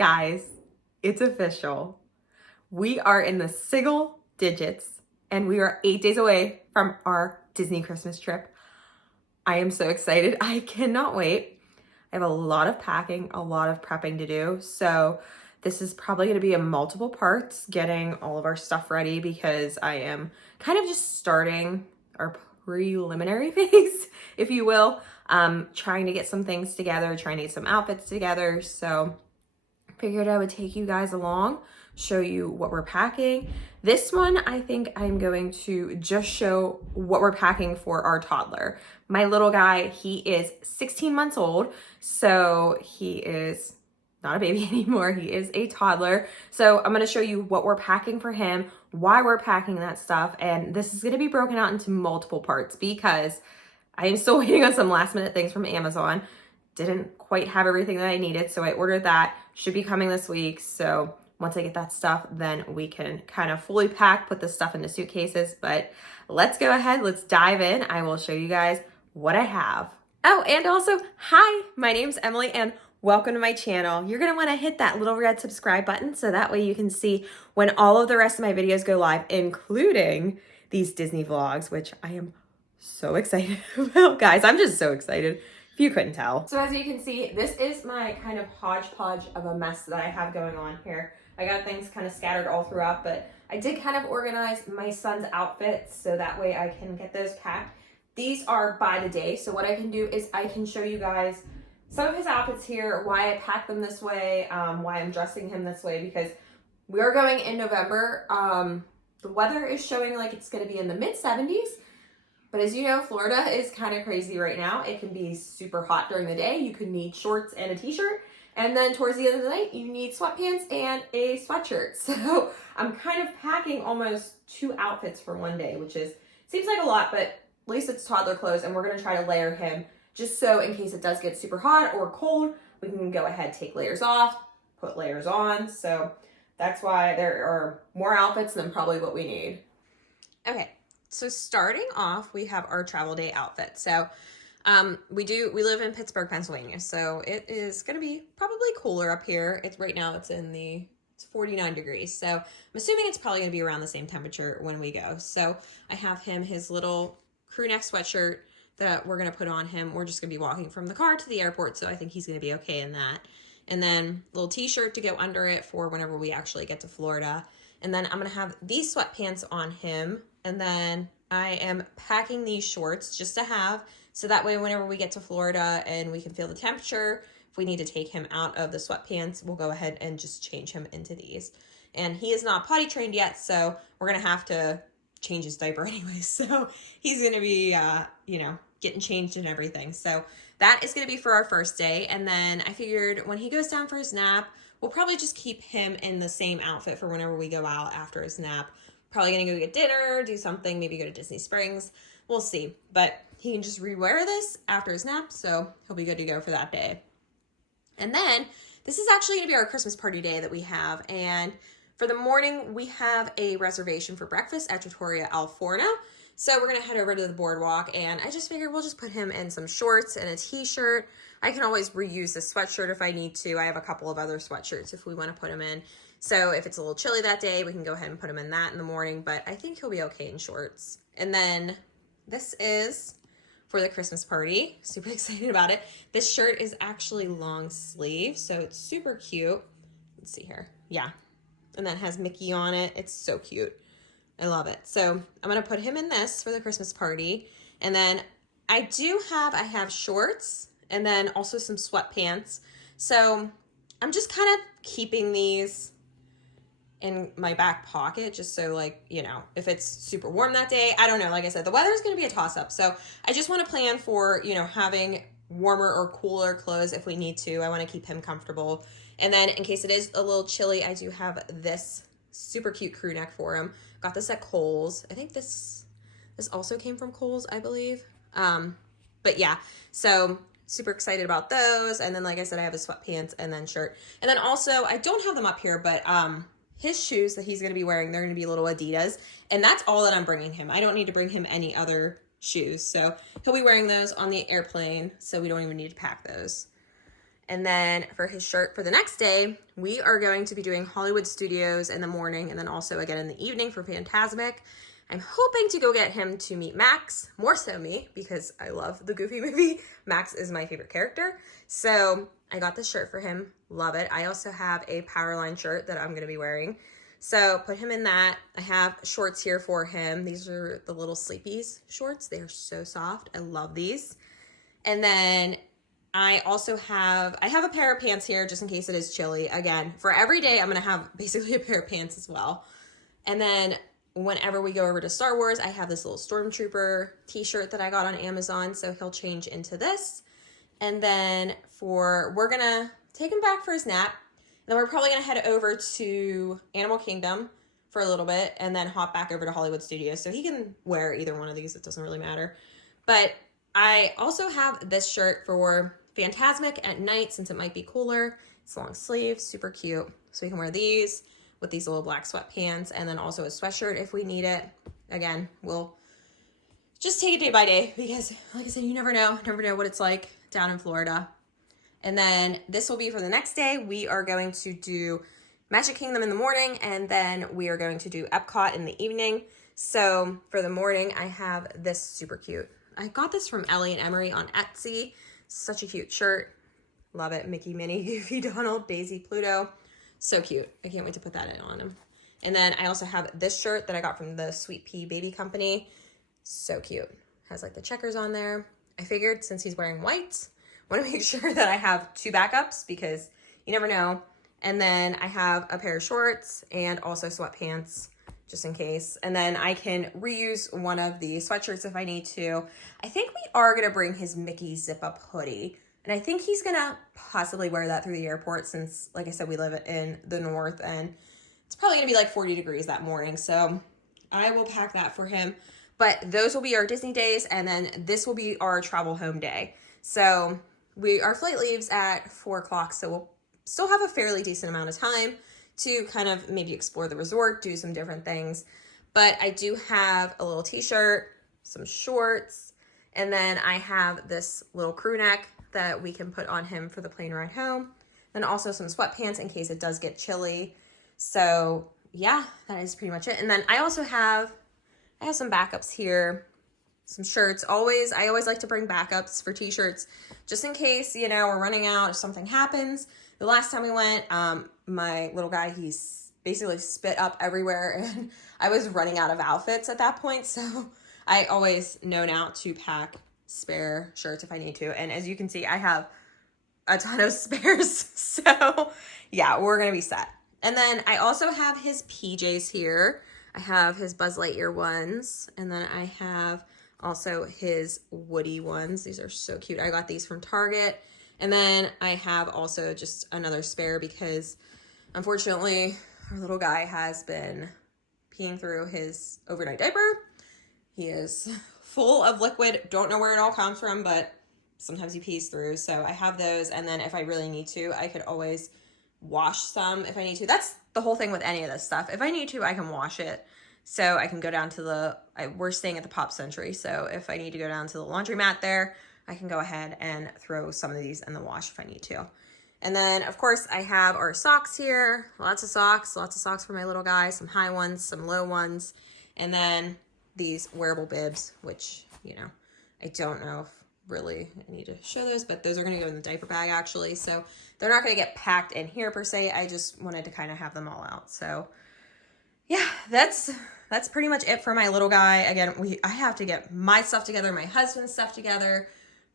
Guys, it's official. We are in the single digits and we are 8 days away from our Disney Christmas trip. I am so excited. I cannot wait. I have a lot of packing, a lot of prepping to do. So this is probably going to be in multiple parts, getting all of our stuff ready because I am kind of just starting our preliminary phase, if you will. Trying to get some things together, trying to get some outfits together. So figured I would take you guys along, show you what we're packing. This one, I think I'm going to just show what we're packing for our toddler. My little guy, he is 16 months old, so he is not a baby anymore. He is a toddler. So I'm going to show you what we're packing for him, why we're packing that stuff, and this is going to be broken out into multiple parts because I am still waiting on some last minute things from Amazon. Didn't quite have everything that I needed, so I ordered that. Should be coming this week. So once I get that stuff, then we can kind of fully pack, put the stuff into suitcases. But let's go ahead, let's dive in. I will show you guys what I have. Oh, and also, hi, my name's Emily and welcome to my channel. You're gonna wanna hit that little red subscribe button so that way you can see when all of the rest of my videos go live, including these Disney vlogs, which I am so excited about. Guys, I'm just so excited. If you couldn't tell. So as you can see, this is my kind of hodgepodge of a mess that I have going on here. I got things kind of scattered all throughout, but I did kind of organize my son's outfits so that way I can get those packed. These are by the day, so what I can do is I can show you guys some of his outfits here, why I pack them this way, why I'm dressing him this way, because we are going in November. The weather is showing like it's going to be in the mid-70s. But as you know, Florida is kind of crazy right now. It can be super hot during the day. You could need shorts and a t-shirt. And then towards the end of the night, you need sweatpants and a sweatshirt. So I'm kind of packing almost 2 outfits for one day, which seems like a lot, but at least it's toddler clothes. And we're going to try to layer him just so in case it does get super hot or cold, we can go ahead, take layers off, put layers on. So that's why there are more outfits than probably what we need. Okay. So starting off, we have our travel day outfit. So we live in Pittsburgh, Pennsylvania. So it is going to be probably cooler up here. Right now it's 49 degrees. So I'm assuming it's probably going to be around the same temperature when we go. So I have his little crew neck sweatshirt that we're going to put on him. We're just going to be walking from the car to the airport. So I think he's going to be okay in that. And then a little t-shirt to go under it for whenever we actually get to Florida. And then I'm going to have these sweatpants on him. And then I am packing these shorts just to have, so that way whenever we get to Florida and we can feel the temperature, if we need to take him out of the sweatpants, we'll go ahead and just change him into these. And he is not potty trained yet, so we're going to have to change his diaper anyway. So he's going to be, getting changed and everything. So that is going to be for our first day. And then I figured when he goes down for his nap, we'll probably just keep him in the same outfit for whenever we go out after his nap. Probably gonna go get dinner, do something, maybe go to Disney Springs. We'll see. But he can just rewear this after his nap, so he'll be good to go for that day. And then this is actually gonna be our Christmas party day that we have. And for the morning, we have a reservation for breakfast at Trattoria Al Forno. So we're gonna head over to the boardwalk, and I just figured we'll just put him in some shorts and a t-shirt. I can always reuse the sweatshirt if I need to. I have a couple of other sweatshirts if we want to put him in. So if it's a little chilly that day, we can go ahead and put him in that in the morning, but I think he'll be okay in shorts. And then this is for the Christmas party. Super excited about it. This shirt is actually long sleeve, so it's super cute. Let's see here. Yeah. And that has Mickey on it. It's so cute. I love it. So I'm going to put him in this for the Christmas party. And then I have shorts and then also some sweatpants. So I'm just kind of keeping these in my back pocket just so, like, if it's super warm that day, I don't know. Like I said, the weather is going to be a toss-up. So I just want to plan for, having warmer or cooler clothes if we need to. I want to keep him comfortable. And then in case it is a little chilly, I do have this super cute crew neck for him. Got this at Kohl's. I think this also came from Kohl's, I believe. But yeah, so super excited about those. And then, like I said, I have his sweatpants and then shirt. And then also, I don't have them up here, but his shoes that he's going to be wearing, they're going to be little Adidas. And that's all that I'm bringing him. I don't need to bring him any other shoes. So he'll be wearing those on the airplane, so we don't even need to pack those. And then for his shirt for the next day, we are going to be doing Hollywood Studios in the morning and then also again in the evening for Fantasmic. I'm hoping to go get him to meet Max, more so me, because I love the Goofy movie. Max is my favorite character. So I got this shirt for him, love it. I also have a Powerline shirt that I'm gonna be wearing. So put him in that. I have shorts here for him. These are the little Sleepies shorts. They are so soft, I love these. And then I also have a pair of pants here just in case it is chilly. Again, for every day, I'm gonna have basically a pair of pants as well. And then whenever we go over to Star Wars, I have this little Stormtrooper t-shirt that I got on Amazon, so he'll change into this. And then we're gonna take him back for his nap. And then we're probably gonna head over to Animal Kingdom for a little bit and then hop back over to Hollywood Studios. So he can wear either one of these, it doesn't really matter. But I also have this shirt for Fantasmic at night since it might be cooler. It's long sleeve, super cute. So we can wear these with these little black sweatpants and then also a sweatshirt if we need it. Again, we'll just take it day by day because like I said, you never know what it's like down in Florida. And then this will be for the next day. We are going to do Magic Kingdom in the morning and then we are going to do Epcot in the evening. So for the morning, I have this super cute. I got this from Ellie and Emery on Etsy. Such a cute shirt. Love it. Mickey, Minnie, Goofy, Donald, Daisy, Pluto. So cute. I can't wait to put that on him. And then I also have this shirt that I got from the Sweet Pea Baby Company. So cute. Has like the checkers on there. I figured since he's wearing white, I want to make sure that I have 2 backups because you never know. And then I have a pair of shorts and also sweatpants just in case. And then I can reuse one of the sweatshirts if I need to. I think we are going to bring his Mickey zip-up hoodie. And I think he's going to possibly wear that through the airport since, like I said, we live in the north and it's probably going to be like 40 degrees that morning. So I will pack that for him. But those will be our Disney days and then this will be our travel home day. So our flight leaves at 4 o'clock. So we'll still have a fairly decent amount of time to kind of maybe explore the resort, do some different things. But I do have a little t-shirt, some shorts, and then I have this little crew neck that we can put on him for the plane ride home. Then also some sweatpants in case it does get chilly. So yeah, that is pretty much it. And then I also have some backups here, some shirts. I always like to bring backups for t-shirts just in case, you know, we're running out if something happens. The last time we went, my little guy, he's basically spit up everywhere and I was running out of outfits at that point. So I always know now to pack spare shirts if I need to. And as you can see, I have a ton of spares. So yeah, we're going to be set. And then I also have his PJs here. I have his Buzz Lightyear ones. And then I have also his Woody ones. These are so cute. I got these from Target. And then I have also just another spare because unfortunately our little guy has been peeing through his overnight diaper. He is full of liquid. Don't know where it all comes from, but sometimes he pees through. So I have those. And then if I really need to, I could always wash some if I need to. That's the whole thing with any of this stuff. If I need to, I can wash it. So I can go down to we're staying at the Pop Century. So if I need to go down to the laundromat there, I can go ahead and throw some of these in the wash if I need to. And then, of course, I have our socks here. Lots of socks for my little guy. Some high ones, some low ones. And then these wearable bibs, which, you know, I don't know if really I need to show those, but those are going to go in the diaper bag, actually. So they're not going to get packed in here, per se. I just wanted to kind of have them all out. So, yeah, that's pretty much it for my little guy. Again, I have to get my stuff together, my husband's stuff together.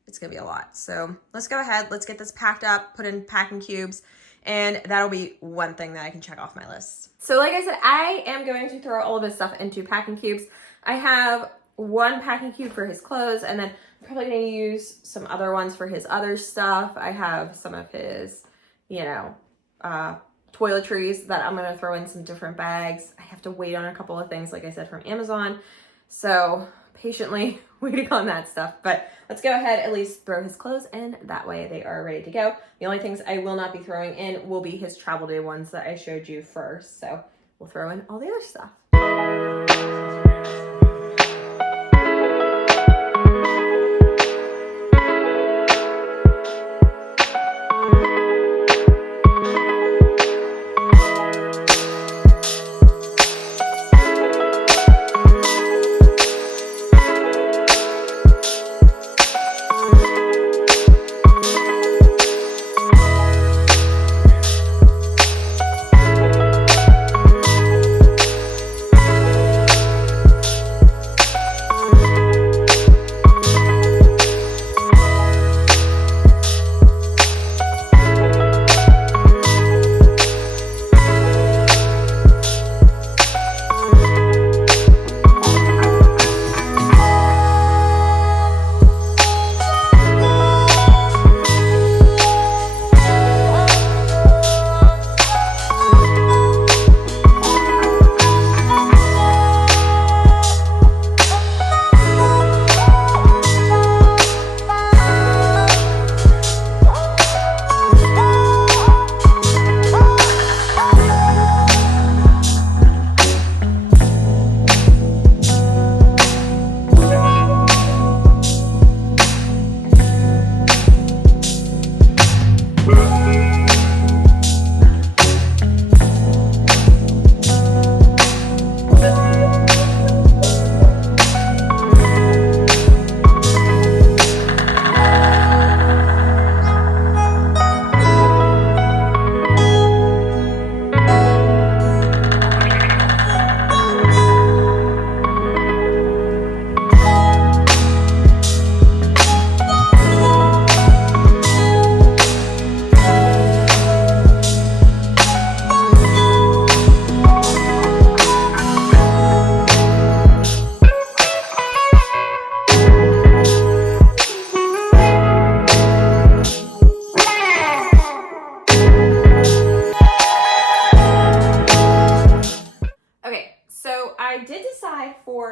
It's going to be a lot. So let's go ahead. Let's get this packed up, put in packing cubes, and that'll be one thing that I can check off my list. So like I said, I am going to throw all of his stuff into packing cubes. I have one packing cube for his clothes, and then I'm probably going to use some other ones for his other stuff. I have some of his, you know, toiletries that I'm going to throw in some different bags. I have to wait on a couple of things, like I said, from Amazon. So patiently waiting on that stuff, but let's go ahead, at least throw his clothes in. That way they are ready to go. The only things I will not be throwing in will be his travel day ones that I showed you first. So we'll throw in all the other stuff.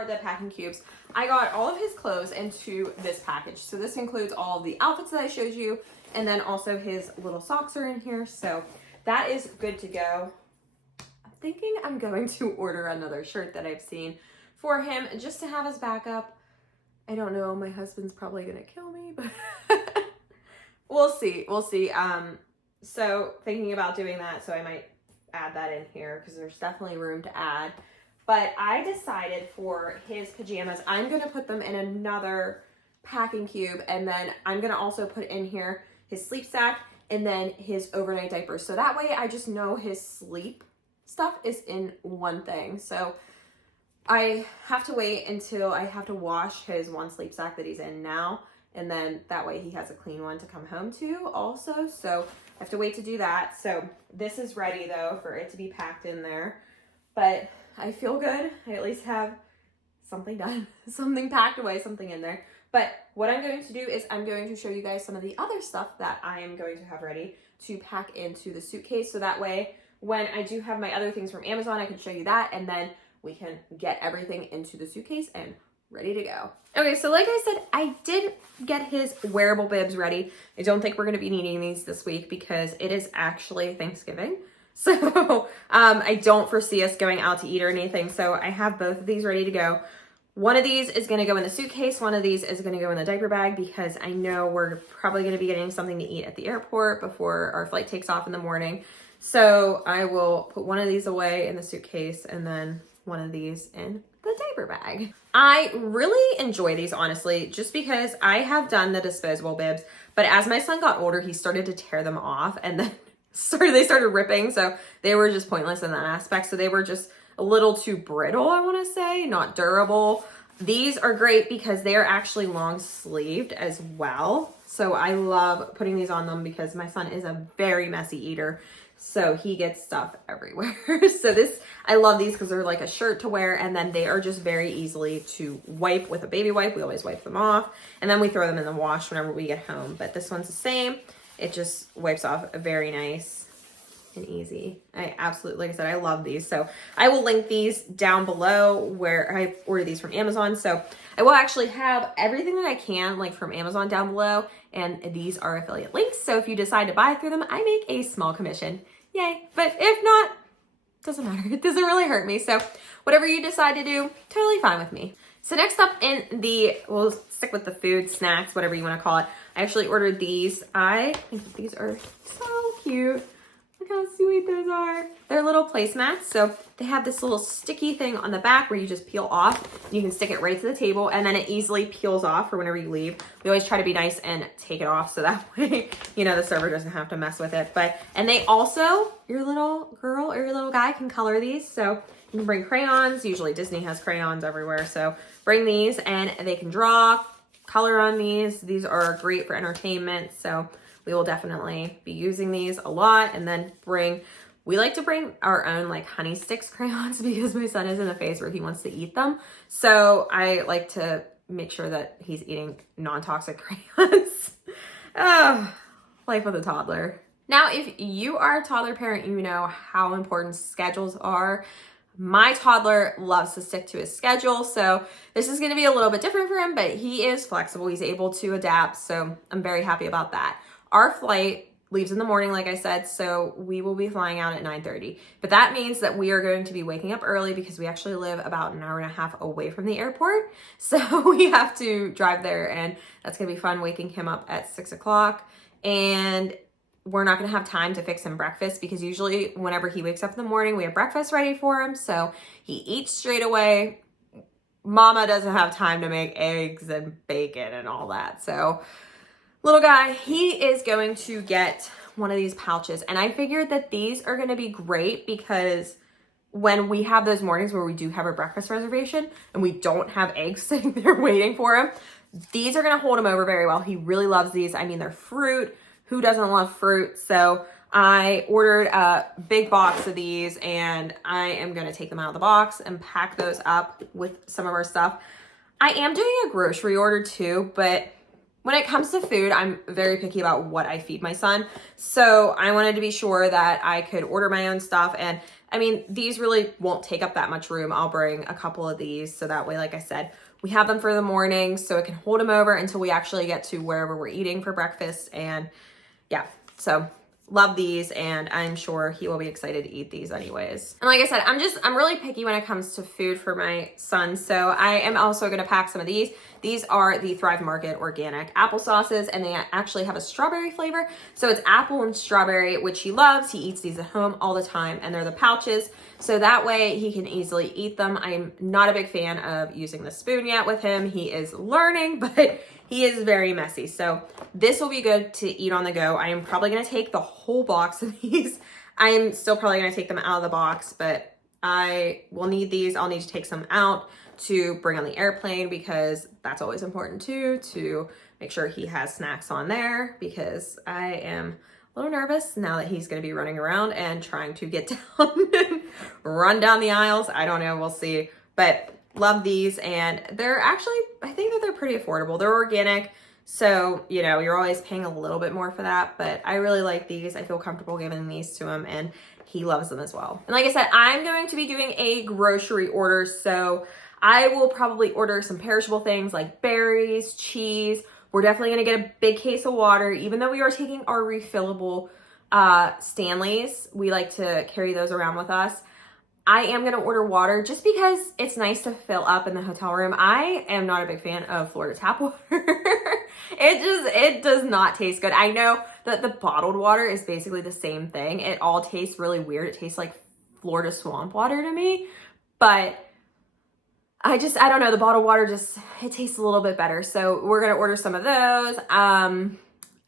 for the packing cubes, I got all of his clothes into this package. So this includes all of the outfits that I showed you, and then also his little socks are in here. So that is good to go. I'm thinking I'm going to order another shirt that I've seen for him just to have as backup. I don't know, my husband's probably gonna kill me, but we'll see. So thinking about doing that, so I might add that in here because there's definitely room to add. But I decided for his pajamas, I'm gonna put them in another packing cube, and then I'm gonna also put in here his sleep sack and then his overnight diapers. So that way I just know his sleep stuff is in one thing. So I have to wait until I have to wash his one sleep sack that he's in now, and then that way he has a clean one to come home to also. So I have to wait to do that. So this is ready though for it to be packed in there, but I feel good. I at least have something done, something packed away, something in there. But what I'm going to do is I'm going to show you guys some of the other stuff that I am going to have ready to pack into the suitcase. So that way, when I do have my other things from Amazon, I can show you that, and then we can get everything into the suitcase and ready to go. Okay, so like I said, I did get his wearable bibs ready. I don't think we're gonna be needing these this week because it is actually Thanksgiving. So I don't foresee us going out to eat or anything. So I have both of these ready to go. One of these is gonna go in the suitcase. One of these is gonna go in the diaper bag because I know we're probably gonna be getting something to eat at the airport before our flight takes off in the morning. So I will put one of these away in the suitcase and then one of these in the diaper bag. I really enjoy these, honestly, just because I have done the disposable bibs, but as my son got older, he started to tear them off, and then they started ripping, so they were just pointless in that aspect. So they were just a little too brittle, I want to say, not durable. These are great because they are actually long sleeved as well. So I love putting these on them because my son is a very messy eater. So he gets stuff everywhere. So I love these because they're like a shirt to wear, and then they are just very easily to wipe with a baby wipe. We always wipe them off, and then we throw them in the wash whenever we get home. But this one's the same. It just wipes off very nice and easy. I absolutely, like I said, I love these. So I will link these down below where I ordered these from Amazon. So I will actually have everything that I can like from Amazon down below, and these are affiliate links. So if you decide to buy through them, I make a small commission. Yay. But if not, doesn't matter. It doesn't really hurt me. So whatever you decide to do, totally fine with me. So next up we'll stick with the food, snacks, whatever you want to call it. I actually ordered these. I think these are so cute. Look how sweet those are. They're little placemats. So they have this little sticky thing on the back where you just peel off. And you can stick it right to the table, and then it easily peels off for whenever you leave. We always try to be nice and take it off so that way, the server doesn't have to mess with it. And they also, your little girl or your little guy can color these. So you can bring crayons. Usually Disney has crayons everywhere. So bring these and they can draw, color on these. These are great for entertainment. So we will definitely be using these a lot. And then we like to bring our own like honey sticks crayons because my son is in a phase where he wants to eat them. So I like to make sure that he's eating non-toxic crayons. Oh, life with a toddler. Now, if you are a toddler parent, you know how important schedules are. My toddler loves to stick to his schedule, so this is going to be a little bit different for him, but he is flexible. He's able to adapt, so I'm very happy about that. Our flight leaves in the morning, like I said, so we will be flying out at 9:30. But that means that we are going to be waking up early because we actually live about an hour and a half away from the airport. So we have to drive there, and that's going to be fun waking him up at 6 o'clock. And we're not going to have time to fix him breakfast because usually whenever he wakes up in the morning, we have breakfast ready for him. So he eats straight away. Mama doesn't have time to make eggs and bacon and all that. So little guy, he is going to get one of these pouches. And I figured that these are going to be great because when we have those mornings where we do have a breakfast reservation and we don't have eggs sitting there waiting for him, these are going to hold him over very well. He really loves these. I mean, they're fruit. Who doesn't love fruit? So I ordered a big box of these, and I am going to take them out of the box and pack those up with some of our stuff. I am doing a grocery order too, but When it comes to food, I'm very picky about what I feed my son. So I wanted to be sure that I could order my own stuff. And I mean, these really won't take up that much room. I'll bring a couple of these so that way, like I said, we have them for the morning so it can hold him over until we actually get to wherever we're eating for breakfast. And yeah, so love these, and I'm sure he will be excited to eat these anyways. And like I said, I'm really picky when it comes to food for my son. So I am also gonna pack some of these. These are the Thrive Market organic applesauces, and they actually have a strawberry flavor. So it's apple and strawberry, which he loves. He eats these at home all the time, and they're the pouches. So that way he can easily eat them. I'm not a big fan of using the spoon yet with him. He is learning, but he is very messy. So this will be good to eat on the go. I am probably gonna take the whole box of these. I am still probably gonna take them out of the box, but I will need these. I'll need to take some out to bring on the airplane because that's always important too, to make sure he has snacks on there, because I am a little nervous now that he's gonna be running around and trying to get down and run down the aisles. I don't know, we'll see. But love these, and they're actually, I think that they're pretty affordable. They're organic, so you know, you're always paying a little bit more for that, but I really like these. I feel comfortable giving these to him, and he loves them as well. And like I said, I'm going to be doing a grocery order, so I will probably order some perishable things like berries, cheese. We're definitely gonna get a big case of water, even though we are taking our refillable Stanleys. We like to carry those around with us. I am gonna order water just because it's nice to fill up in the hotel room. I am not a big fan of Florida tap water. It does not taste good. I know that the bottled water is basically the same thing. It all tastes really weird. It tastes like Florida swamp water to me, but I don't know, the bottled water it tastes a little bit better. So we're gonna order some of those.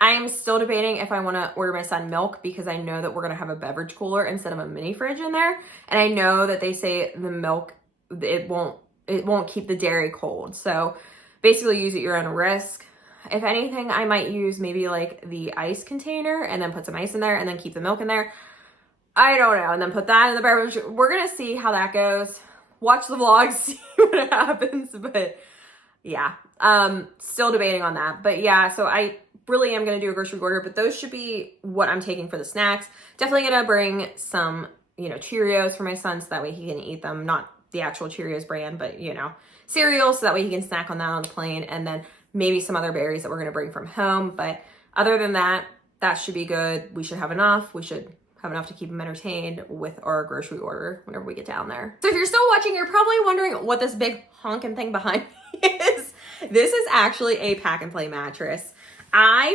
I am still debating if I want to order my son milk, because I know that we're going to have a beverage cooler instead of a mini fridge in there. And I know that they say the milk, it won't keep the dairy cold. So basically use at your own risk. If anything, I might use maybe like the ice container and then put some ice in there and then keep the milk in there. I don't know. And then put that in the beverage. We're going to see how that goes. Watch the vlog, see what happens. But yeah, still debating on that. But yeah, so I really am going to do a grocery order, but those should be what I'm taking for the snacks. Definitely going to bring some, you know, Cheerios for my son so that way he can eat them. Not the actual Cheerios brand, but you know, cereal, so that way he can snack on that on the plane. And then maybe some other berries that we're going to bring from home. But other than that, that should be good. We should have enough. We should have enough to keep him entertained with our grocery order whenever we get down there. So if you're still watching, you're probably wondering what this big honking thing behind me is. This is actually a pack and play mattress.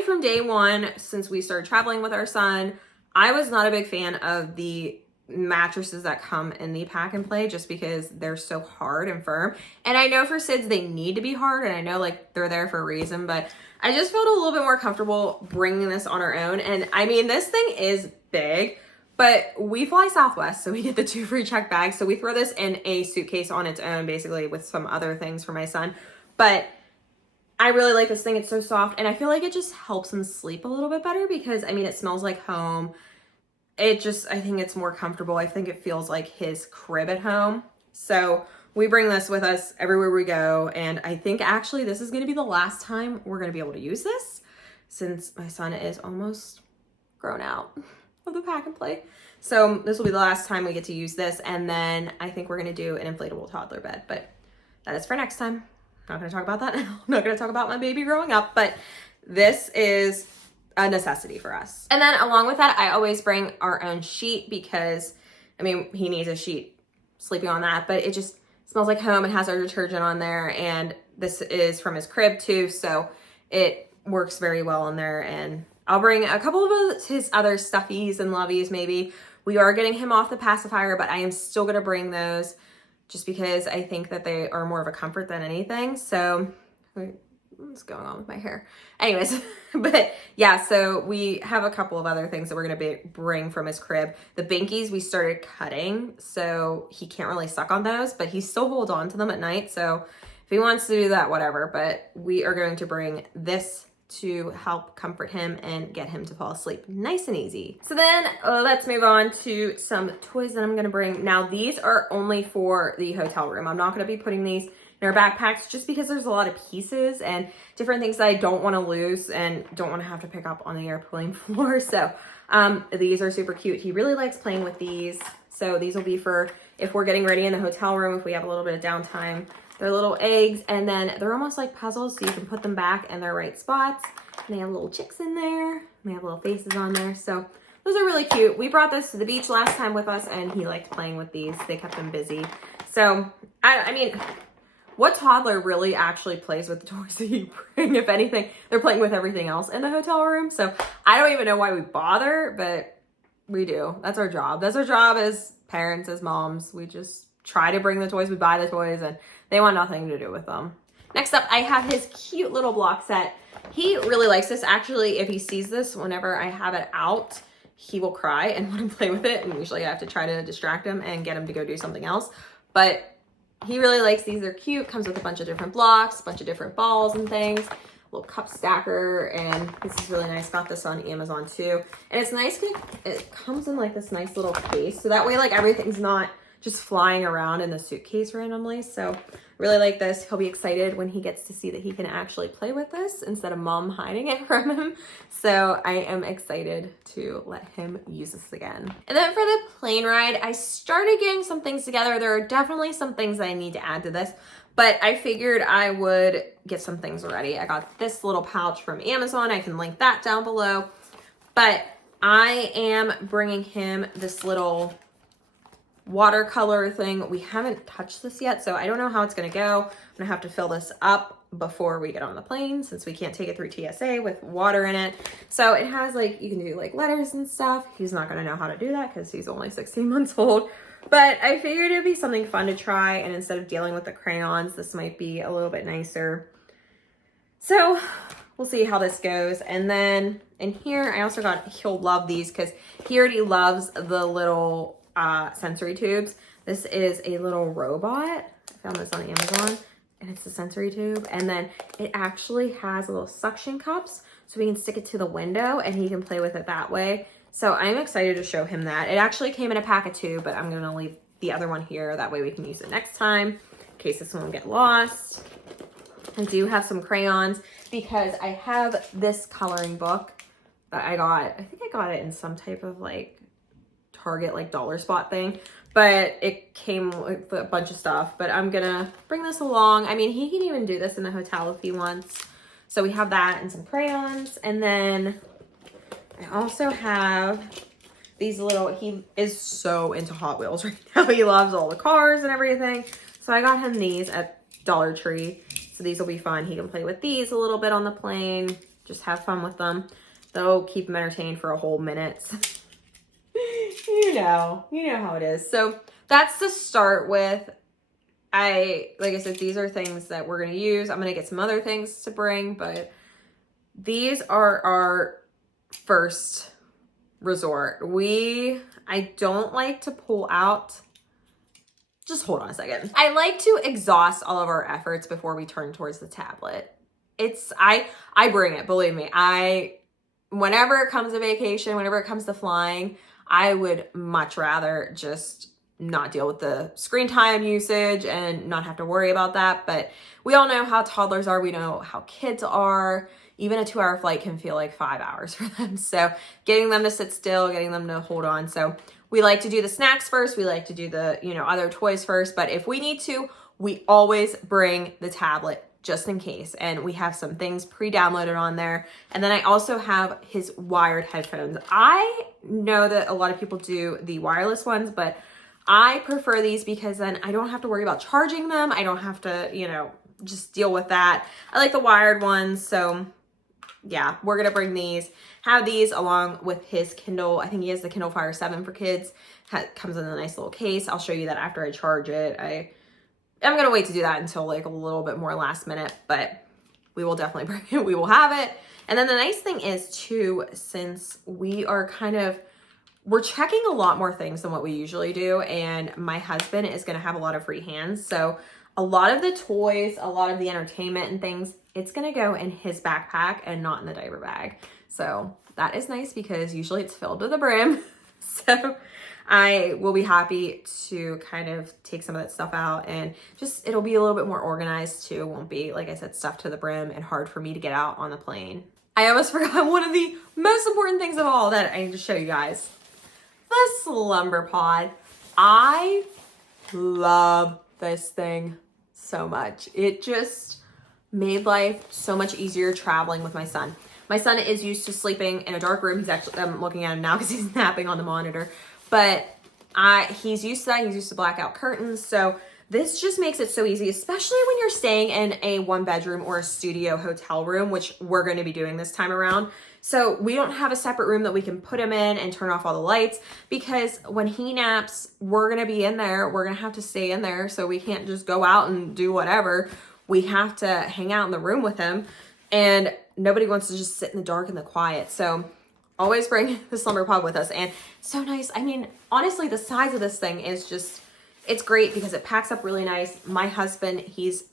From day one, since we started traveling with our son, I was not a big fan of the mattresses that come in the pack and play, just because they're so hard and firm. And I know for SIDS, they need to be hard, and I know like they're there for a reason, but I just felt a little bit more comfortable bringing this on our own. And I mean, this thing is big, but we fly Southwest, so we get the 2 free check bags. So we throw this in a suitcase on its own, basically with some other things for my son. But I really like this thing. It's so soft, and I feel like it just helps him sleep a little bit better, because I mean, it smells like home. I think it's more comfortable. I think it feels like his crib at home. So we bring this with us everywhere we go. And I think actually this is going to be the last time we're going to be able to use this, since my son is almost grown out of the pack and play. So this will be the last time we get to use this. And then I think we're going to do an inflatable toddler bed, but that is for next time. Not going to talk about that now. I'm not going to talk about my baby growing up, but this is a necessity for us. And then along with that, I always bring our own sheet, because I mean, he needs a sheet sleeping on that, but it just smells like home. It has our detergent on there, and this is from his crib too, so it works very well in there. And I'll bring a couple of his other stuffies and loveys maybe. We are getting him off the pacifier, but I am still going to bring those, just because I think that they are more of a comfort than anything. So what's going on with my hair? Anyways, but yeah, so we have a couple of other things that we're going to bring from his crib. The binkies we started cutting, so he can't really suck on those, but he still holds on to them at night. So if he wants to do that, whatever. But we are going to bring this to help comfort him and get him to fall asleep nice and easy. So then let's move on to some toys that I'm going to bring. Now these are only for the hotel room. I'm not going to be putting these in our backpacks just because there's a lot of pieces and different things that I don't want to lose and don't want to have to pick up on the airplane floor. So these are super cute. He really likes playing with these. So these will be for if we're getting ready in the hotel room, if we have a little bit of downtime. They're little eggs, and then they're almost like puzzles, so you can put them back in their right spots. And they have little chicks in there. And they have little faces on there. So those are really cute. We brought this to the beach last time with us, and he liked playing with these. They kept him busy. So, I mean, what toddler really actually plays with the toys that you bring? If anything, they're playing with everything else in the hotel room. So I don't even know why we bother, but we do. That's our job. That's our job as parents, as moms. We just try to bring the toys. We buy the toys, and they want nothing to do with them. Next up, I have his cute little block set. He really likes this. Actually, if he sees this, whenever I have it out, he will cry and want to play with it. And usually I have to try to distract him and get him to go do something else. But he really likes these. They're cute. Comes with a bunch of different blocks, a bunch of different balls and things. Little cup stacker, and this is really nice. Got this on Amazon too. And it's nice because it comes in like this nice little case. So that way like everything's not just flying around in the suitcase randomly. So really like this. He'll be excited when he gets to see that he can actually play with this instead of mom hiding it from him. So I am excited to let him use this again. And then for the plane ride, I started getting some things together. There are definitely some things that I need to add to this, but I figured I would get some things ready. I got this little pouch from Amazon. I can link that down below. But I am bringing him this little watercolor thing. We haven't touched this yet, so I don't know how it's gonna go. I'm gonna have to fill this up before we get on the plane since we can't take it through TSA with water in it. So it has like, you can do like letters and stuff. He's not gonna know how to do that because he's only 16 months old. But I figured it'd be something fun to try, and instead of dealing with the crayons, this might be a little bit nicer. So we'll see how this goes. And then in here, I also got, he'll love these because he already loves the little sensory tubes. This is a little robot. I found this on Amazon, and it's a sensory tube. And then it actually has little suction cups, so we can stick it to the window and he can play with it that way. So I'm excited to show him that. It actually came in a pack of 2, but I'm gonna leave the other one here. That way we can use it next time in case this one will get lost. I do have some crayons because I have this coloring book that I got. I think I got it in some type of like Target like dollar spot thing, but it came with a bunch of stuff. But I'm gonna bring this along. I mean, he can even do this in the hotel if he wants. So we have that and some crayons. And then I also have these little, he is so into Hot Wheels right now. He loves all the cars and everything. So I got him these at Dollar Tree. So these will be fun. He can play with these a little bit on the plane. Just have fun with them. They'll keep him entertained for a whole minute. You know how it is. So that's to start with. Like I said, these are things that we're going to use. I'm going to get some other things to bring, but these are our first resort. I don't like to pull out. Just hold on a second. I like to exhaust all of our efforts before we turn towards the tablet. I bring it, believe me. Whenever it comes to vacation, whenever it comes to flying, I would much rather just not deal with the screen time usage and not have to worry about that. But we all know how toddlers are. We know how kids are. Even a 2-hour flight can feel like 5 hours for them. So getting them to sit still, getting them to hold on. So we like to do the snacks first. We like to do the, other toys first. But if we need to, we always bring the tablet just in case. And we have some things pre-downloaded on there. And then I also have his wired headphones. I know that a lot of people do the wireless ones, but I prefer these because then I don't have to worry about charging them. I don't have to, just deal with that. I like the wired ones. So yeah, we're going to bring these, have these along with his Kindle. I think he has the Kindle Fire 7 for kids. Comes in a nice little case. I'll show you that after I charge it. I'm going to wait to do that until like a little bit more last minute, but we will definitely bring it. We will have it. And then the nice thing is too, since we are we're checking a lot more things than what we usually do. And my husband is going to have a lot of free hands. So a lot of the toys, a lot of the entertainment and things, it's going to go in his backpack and not in the diaper bag. So that is nice because usually it's filled to the brim. So I will be happy to kind of take some of that stuff out, and just it'll be a little bit more organized too. It won't be, like I said, stuffed to the brim and hard for me to get out on the plane. I almost forgot one of the most important things of all that I need to show you guys. The slumber pod. I love this thing so much. It just made life so much easier traveling with my son. My son is used to sleeping in a dark room. He's actually, I'm looking at him now because he's napping on the monitor, but he's used to that. He's used to blackout curtains. So this just makes it so easy, especially when you're staying in a 1-bedroom or a studio hotel room, which we're going to be doing this time around. So we don't have a separate room that we can put him in and turn off all the lights, because when he naps, we're going to be in there. We're going to have to stay in there. So we can't just go out and do whatever. We have to hang out in the room with him, and nobody wants to just sit in the dark and the quiet. So always bring the slumber pod with us. And so nice. I mean, honestly, the size of this thing is just, it's great because it packs up really nice. My husband, he's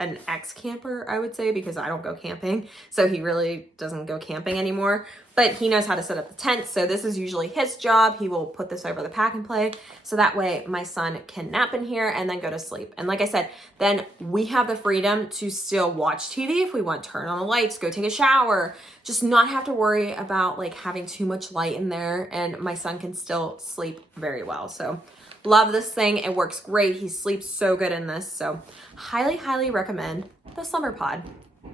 an ex-camper, I would say, because I don't go camping. So he really doesn't go camping anymore, but he knows how to set up the tent. So this is usually his job. He will put this over the pack and play. So that way my son can nap in here and then go to sleep. And like I said, then we have the freedom to still watch TV if we want, turn on the lights, go take a shower, just not have to worry about like having too much light in there. And my son can still sleep very well. So love this thing. It works great. He sleeps so good in this. So highly, highly recommend the slumber pod.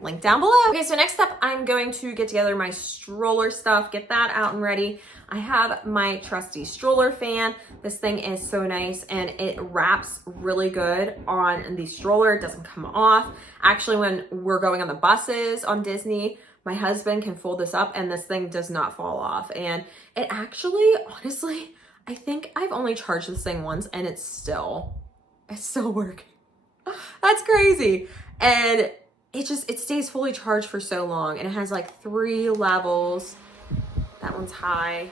Link down below. Okay, so next up, I'm going to get together my stroller stuff, get that out and ready. I have my trusty stroller fan. This thing is so nice, and it wraps really good on the stroller. It doesn't come off. Actually, when we're going on the buses on Disney, my husband can fold this up and this thing does not fall off. And it actually, honestly, I think I've only charged this thing once and it's still working. That's crazy. And it stays fully charged for so long, and it has like 3 levels. That one's high.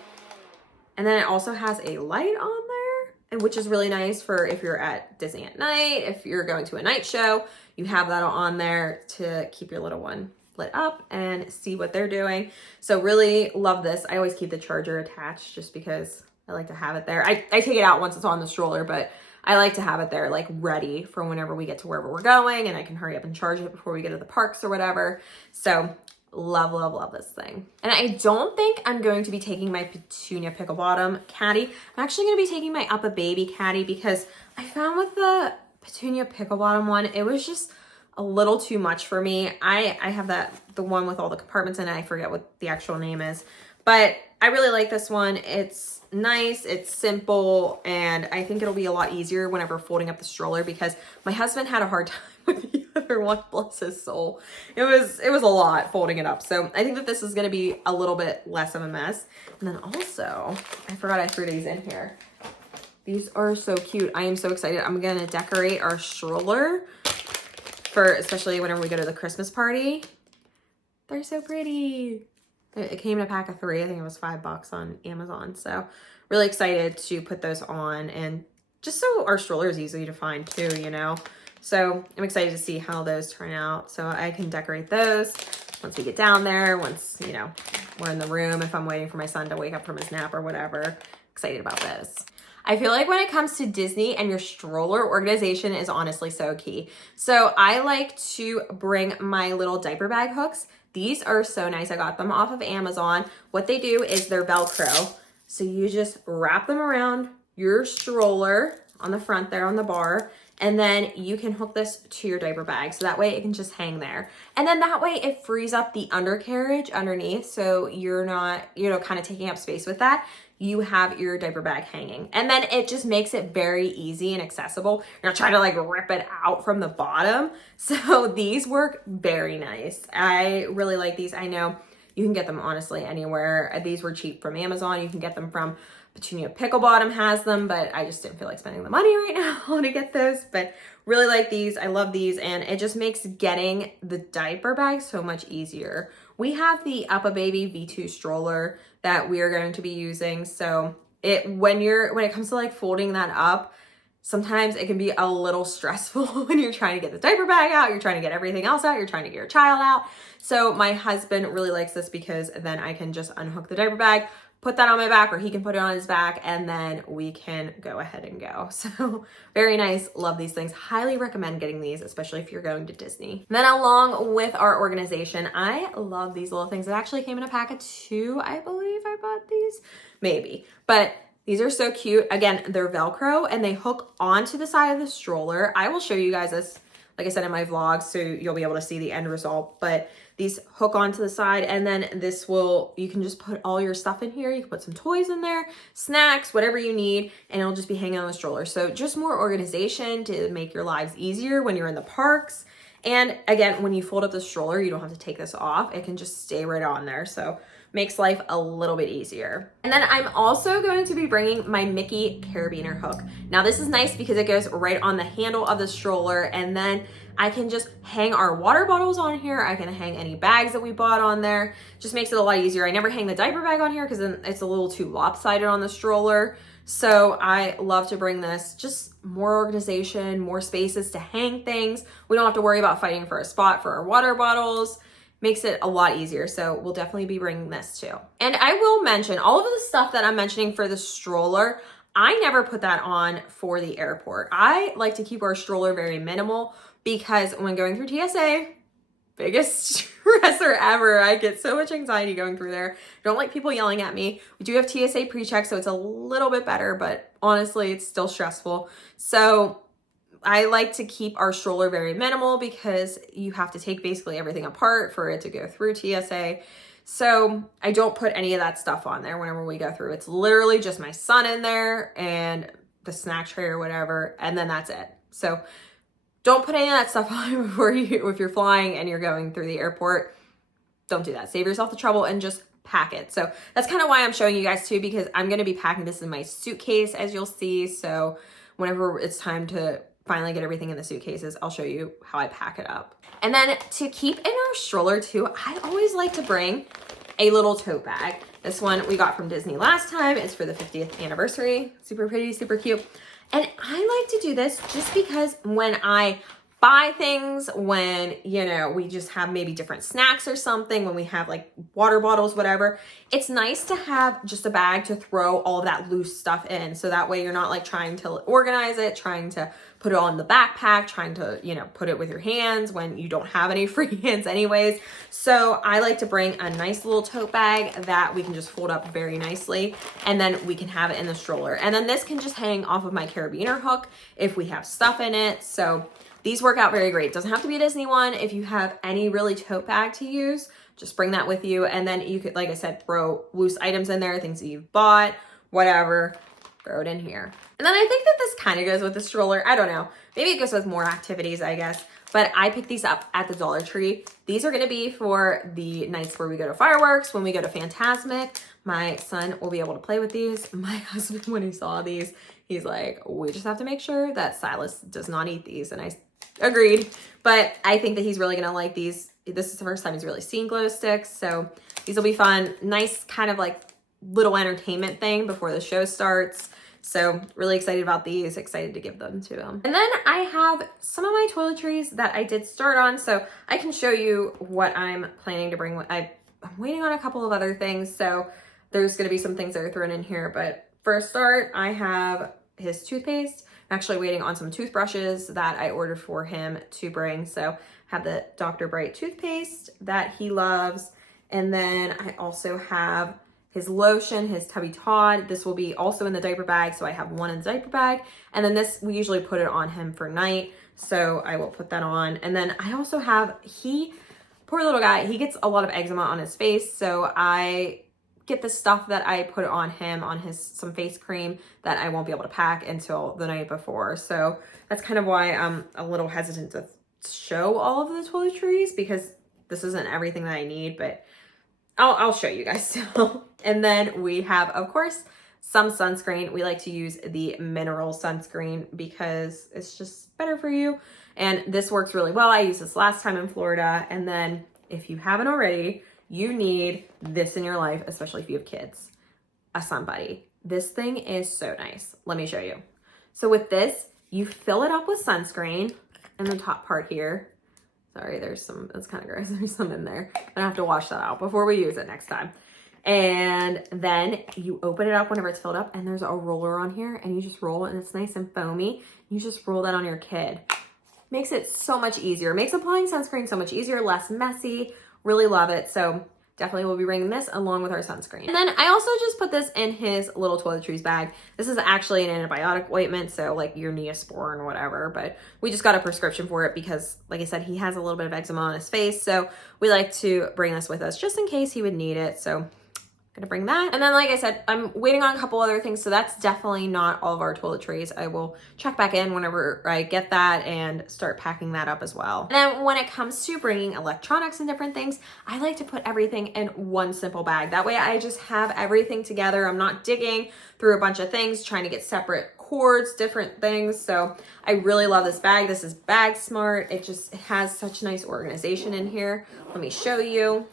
And then it also has a light on there, and which is really nice for if you're at Disney at night, if you're going to a night show, you have that on there to keep your little one lit up and see what they're doing. So really love this. I always keep the charger attached just because I like to have it there. I take it out once it's on the stroller, but I like to have it there like ready for whenever we get to wherever we're going, and I can hurry up and charge it before we get to the parks or whatever. So love, love, love this thing. And I don't think I'm going to be taking my Petunia Pickle Bottom caddy. I'm actually going to be taking my Up a Baby caddy, because I found with the Petunia Pickle Bottom one, it was just a little too much for me. I have the one with all the compartments in it. I forget what the actual name is, but I really like this one. It's nice, it's simple, and I think it'll be a lot easier whenever folding up the stroller, because my husband had a hard time with the other one, bless his soul. It was a lot folding it up. So I think that this is gonna be a little bit less of a mess. And then also, I forgot I threw these in here. These are so cute. I am so excited. I'm gonna decorate our stroller for, especially whenever we go to the Christmas party. They're so pretty. It came in a pack of 3. I think it was $5 on Amazon. So really excited to put those on, and just so our stroller is easy to find too, you know? So I'm excited to see how those turn out. So I can decorate those once we get down there, once, you know, we're in the room, if I'm waiting for my son to wake up from his nap or whatever. Excited about this. I feel like when it comes to Disney and your stroller, organization is honestly so key. So I like to bring my little diaper bag hooks. These are so nice. I got them off of Amazon. What they do is they're Velcro. So you just wrap them around your stroller on the front there on the bar, and then you can hook this to your diaper bag. So that way it can just hang there. And then that way it frees up the undercarriage underneath. So you're not, you know, kind of taking up space with that. You have your diaper bag hanging, and then it just makes it very easy and accessible. You're not trying to like rip it out from the bottom. So these work very nice. I really like these. I know you can get them honestly anywhere. These were cheap from Amazon. You can get them from Petunia Pickle Bottom has them, but I just didn't feel like spending the money right now to get those. But really like these. I love these, and it just makes getting the diaper bag so much easier. We have the Up a Baby V2 stroller that we are going to be using. So when it comes to like folding that up, sometimes it can be a little stressful when you're trying to get the diaper bag out, you're trying to get everything else out, you're trying to get your child out. So my husband really likes this, because then I can just unhook the diaper bag, put that on my back, or he can put it on his back, and then we can go ahead and go. So very nice. Love these things. Highly recommend getting these, especially if you're going to Disney. And then along with our organization, I love these little things. It actually came in a pack of 2, I believe I bought these. Maybe. But these are so cute. Again, they're Velcro and they hook onto the side of the stroller. I will show you guys this, like I said, in my vlog, so you'll be able to see the end result. But these hook onto the side, and then this will, you can just put all your stuff in here. You can put some toys in there, snacks, whatever you need, and it'll just be hanging on the stroller. So just more organization to make your lives easier when you're in the parks. And again, when you fold up the stroller, you don't have to take this off. It can just stay right on there. So makes life a little bit easier. And then I'm also going to be bringing my Mickey carabiner hook. Now this is nice because it goes right on the handle of the stroller, and then I can just hang our water bottles on here. I can hang any bags that we bought on there. Just makes it a lot easier. I never hang the diaper bag on here because then it's a little too lopsided on the stroller. So I love to bring this, just more organization, more spaces to hang things. We don't have to worry about fighting for a spot for our water bottles. Makes it a lot easier. So we'll definitely be bringing this too. And I will mention all of the stuff that I'm mentioning for the stroller, I never put that on for the airport. I like to keep our stroller very minimal because when going through TSA, biggest stressor ever. I get so much anxiety going through there. Don't like people yelling at me. We do have TSA pre-check, so it's a little bit better, but honestly, it's still stressful. So I like to keep our stroller very minimal because you have to take basically everything apart for it to go through TSA. So I don't put any of that stuff on there whenever we go through. It's literally just my son in there and the snack tray or whatever, and then that's it. So don't put any of that stuff on before if you're flying and you're going through the airport. Don't do that. Save yourself the trouble and just pack it. So that's kind of why I'm showing you guys too, because I'm going to be packing this in my suitcase, as you'll see. So whenever it's time to finally get everything in the suitcases, I'll show you how I pack it up. And then to keep in our stroller too, I always like to bring a little tote bag. This one we got from Disney last time. It's for the 50th anniversary. Super pretty, super cute. And I like to do this just because when I buy things, when, you know, we just have maybe different snacks or something, when we have like water bottles, whatever, it's nice to have just a bag to throw all of that loose stuff in. So that way you're not like trying to organize it, trying to put it all in the backpack, trying to, you know, put it with your hands when you don't have any free hands anyways. So I like to bring a nice little tote bag that we can just fold up very nicely, and then we can have it in the stroller. And then this can just hang off of my carabiner hook if we have stuff in it. So these work out very great. Doesn't have to be a Disney one. If you have any really tote bag to use, just bring that with you. And then you could, like I said, throw loose items in there, things that you've bought, whatever, throw it in here. And then I think that this kind of goes with the stroller. I don't know. Maybe it goes with more activities, I guess. But I picked these up at the Dollar Tree. These are going to be for the nights where we go to fireworks, when we go to Fantasmic. My son will be able to play with these. My husband, when he saw these, he's like, we just have to make sure that Silas does not eat these. And I agreed. But I think that he's really going to like these. This is the first time he's really seen glow sticks. So these will be fun. Nice kind of like little entertainment thing before the show starts. So really excited about these, excited to give them to him. And then I have some of my toiletries that I did start on, so I can show you what I'm planning to bring. I'm waiting on a couple of other things, so there's gonna be some things that are thrown in here, but for a start, I have his toothpaste. I'm actually waiting on some toothbrushes that I ordered for him to bring. So I have the Dr. Bright toothpaste that he loves. And then I also have his lotion, his Tubby Todd. This will be also in the diaper bag, so I have one in the diaper bag. And then this, we usually put it on him for night, so I will put that on. And then I also have, poor little guy, he gets a lot of eczema on his face, so I get the stuff that I put on him, on some face cream that I won't be able to pack until the night before. So that's kind of why I'm a little hesitant to show all of the toiletries, because this isn't everything that I need, but I'll show you guys still. And then we have, of course, some sunscreen. We like to use the mineral sunscreen because it's just better for you. And this works really well. I used this last time in Florida. And then if you haven't already, you need this in your life, especially if you have kids. A sun buddy. This thing is so nice. Let me show you. So with this, you fill it up with sunscreen in the top part here. Sorry, there's some, that's kind of gross. There's some in there. I have to wash that out before we use it next time. And then you open it up whenever it's filled up, and there's a roller on here, and you just roll it, and it's nice and foamy. You just roll that on your kid. Makes it so much easier. Makes applying sunscreen so much easier, less messy. Really love it. So definitely will be bringing this along with our sunscreen. And then I also just put this in his little toiletries bag. This is actually an antibiotic ointment, so like your Neosporin or whatever, but we just got a prescription for it because, like I said, he has a little bit of eczema on his face, so we like to bring this with us just in case he would need it. So gonna bring that. And then, like I said, I'm waiting on a couple other things, so that's definitely not all of our toiletries. I will check back in whenever I get that and start packing that up as well. And then when it comes to bringing electronics and different things, I like to put everything in one simple bag. That way I just have everything together. I'm not digging through a bunch of things, trying to get separate cords, different things. So I really love this bag. This is Bag Smart. It has such nice organization in here. Let me show you.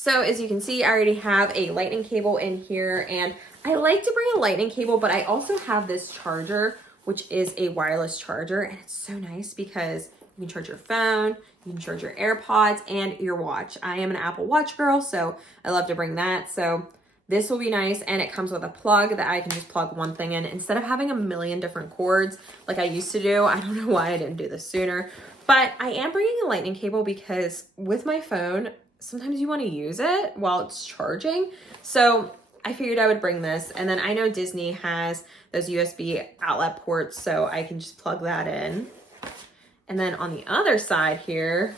So as you can see, I already have a lightning cable in here, and I like to bring a lightning cable, but I also have this charger, which is a wireless charger, and it's so nice because you can charge your phone, you can charge your AirPods, and your watch. I am an Apple Watch girl, so I love to bring that. So this will be nice, and it comes with a plug that I can just plug one thing in instead of having a million different cords like I used to do. I don't know why I didn't do this sooner, but I am bringing a lightning cable because with my phone, sometimes you want to use it while it's charging. So I figured I would bring this. And then I know Disney has those USB outlet ports, so I can just plug that in. And then on the other side here,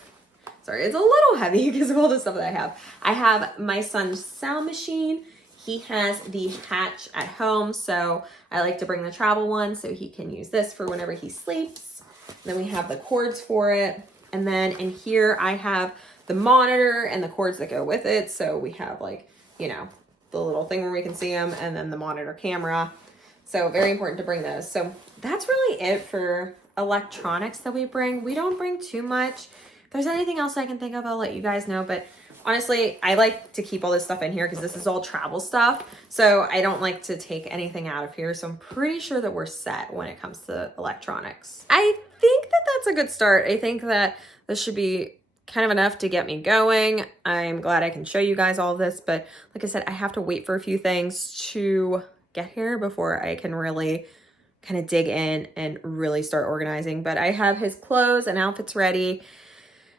sorry, it's a little heavy because of all the stuff that I have my son's sound machine. He has the Hatch at home, so I like to bring the travel one so he can use this for whenever he sleeps. And then we have the cords for it. And then in here I have the monitor and the cords that go with it. So we have, like, you know, the little thing where we can see them, and then the monitor camera. So very important to bring those. So that's really it for electronics that we bring. We don't bring too much. If there's anything else I can think of, I'll let you guys know. But honestly, I like to keep all this stuff in here because this is all travel stuff. So I don't like to take anything out of here. So I'm pretty sure that we're set when it comes to electronics. I think that that's a good start. I think that this should be kind of enough to get me going. I'm glad I can show you guys all of this, but like I said, I have to wait for a few things to get here before I can really kind of dig in and really start organizing. But I have his clothes and outfits ready,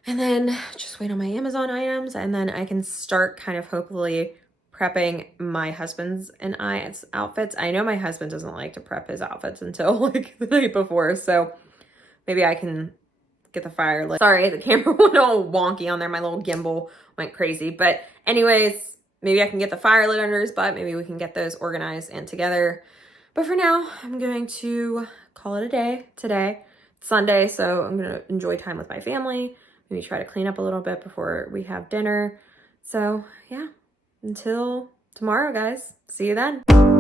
and then just wait on my Amazon items, and then I can start kind of hopefully prepping my husband's and I's outfits. I know my husband doesn't like to prep his outfits until like the night before, so maybe I can get the fire lit. Sorry, the camera went all wonky on there. My little gimbal went crazy. But anyways, maybe I can get the fire lit under his butt. Maybe we can get those organized and together. But for now, I'm going to call it a day today. It's Sunday, so I'm going to enjoy time with my family. Maybe try to clean up a little bit before we have dinner. So yeah, until tomorrow, guys. See you then.